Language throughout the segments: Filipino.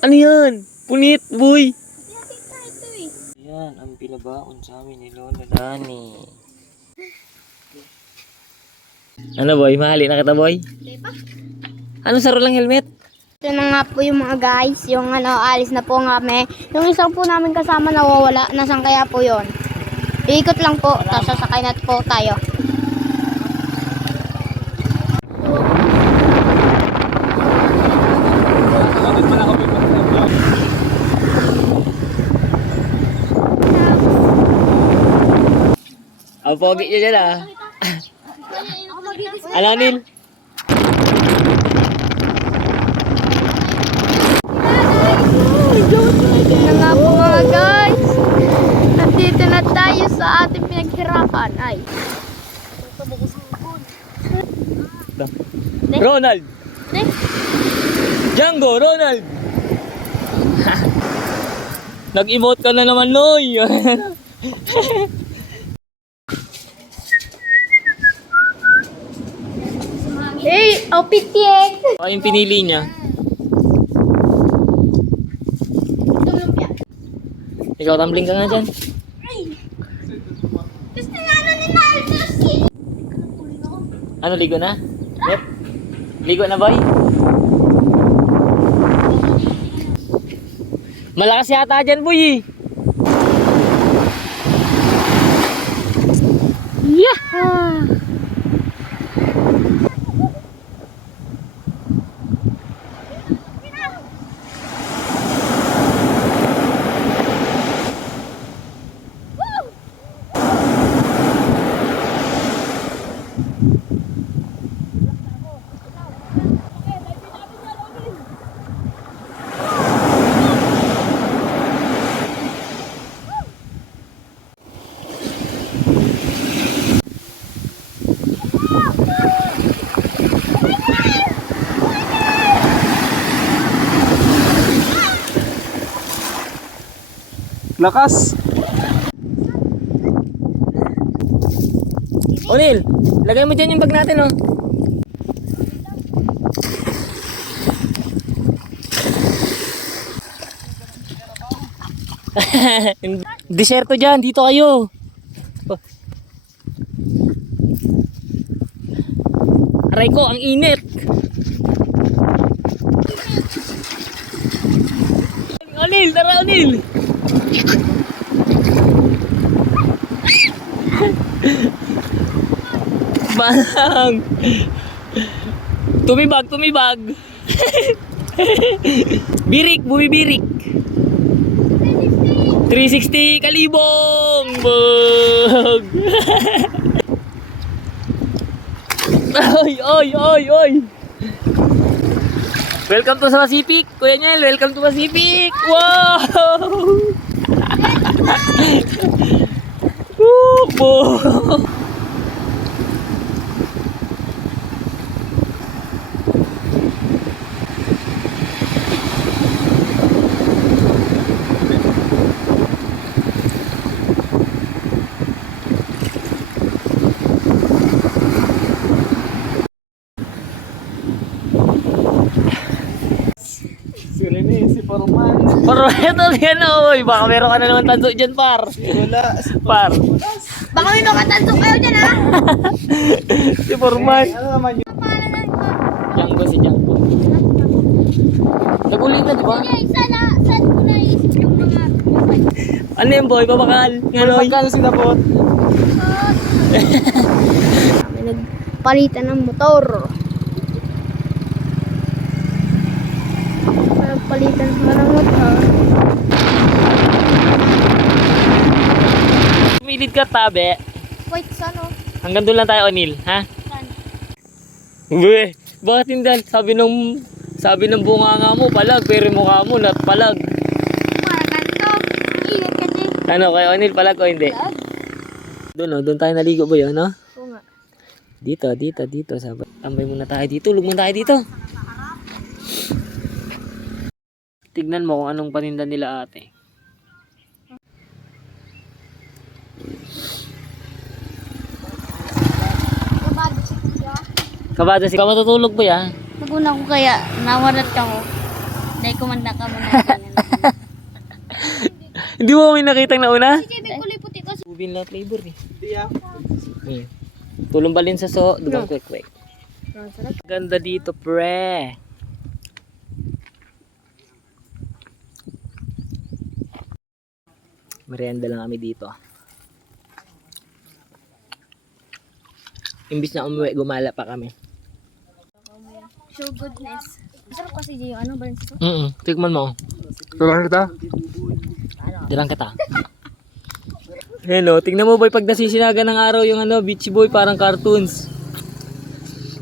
Ano yan? Punit, boy. Yan, ang pinabaon sa amin ni Lola Dani. Ano boy? Mahali na kita boy? Ano saro lang helmet? Ito na nga po yung mga guys, yung alis na po nga kami. Yung isang po namin kasama nawawala, nasan kaya po yon? Iikot lang po, tapos sasakay na po tayo. Ang pogi niya dyan ah. Alanin. Ito na nga po mga guys. Nandito na tayo sa ating pinaghirapan. Ay. Ronald. Django, Ronald. Nag-emote ka na naman, Noy. Hey, pitik! Baka yung pinili niya. Tulumpia. Ikaw, tumbling ka nga dyan. Gusto nga na ni Naldos. Ano, ligo na? Yep. Ligo na, boy? Malakas yata dyan, boy. Yeah! Lakas. Onil, lagay mo dyan yung bag natin, oh. Deserto dyan, dito kayo. Aray ko, ang init. Onil, tara Onil. Bang! Tumibag, tumibag. Birik, bumibirik. 360 kalibong! Bog! Oy, oy, oy, oy! Welcome to sa Pacific, Kuya Niel. Welcome to Pacific. Wow! Bog! Si Forman. Pero ito yan, oy. Baka meron ka na naman tanso dyan, par. Wala. Par. Baka may makatansok kayo dyan, ha? Si Forman. Ano naman yun? Django, si Django. Nagulit na, di ba? Saan ko naisip yung mga... Ano yun, boy? Babakal. Nganoy. Magkano sinabot? Kami nagpalitan ng motor. Nagpalitan sa ng motor. Pumilid ka, tabi. Wait, saan o? Hanggang doon lang tayo, Onil. Ha? Saan? Uwe, bakit hindi? Sabi ng bunganga mo, palag. Pero mukha mo, not palag. Para ganito. Ingat kasi. Ano, kay Onil, palag o hindi? Lag. Doon, doon tayo naligo ba yun, no? Oo nga. Dito. Sabi. Tambay muna tayo dito. Lugman tayo dito. Tignan mo kung anong paninda nila ate. Kabado si Kuya. Kabada si matutulog ba yan? Naguna ko kaya, nawarat ako. Dahil kumanda ka muna. Hindi mo kami nakitang nauna? Sige, may kulay puti kasi. Ubin lang flavor eh. Tulong balin sa so, dugang kwek-kwek. Ganda dito, pre. Merienda lang kami dito. Imbis na umuwi, gumala pa kami. Show goodness. Masarap kasi yung ano, balance ito. Tikman mo. Dilan kita. Dilan kita. Hello, tingnan mo boy, pag nasisinaga ng araw yung ano, Beachy Boy, parang cartoons.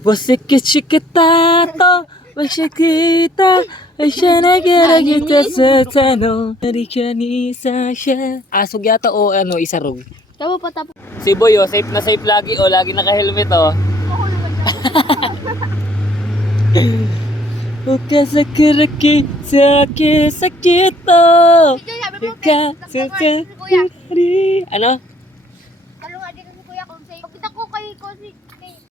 Wasikit-sikita to, wasikita, siya na kita sa tanong, narika ni Sasha. Asog yata o ano, isarog. Tapo pa, tapo. Si Boy, oh, safe na safe lagi, oh, lagi naka-helmet, oh. Ukasakiraki sakit oh. Ano? Talungan din si kuya kung sa'yo. Pagkita ko kay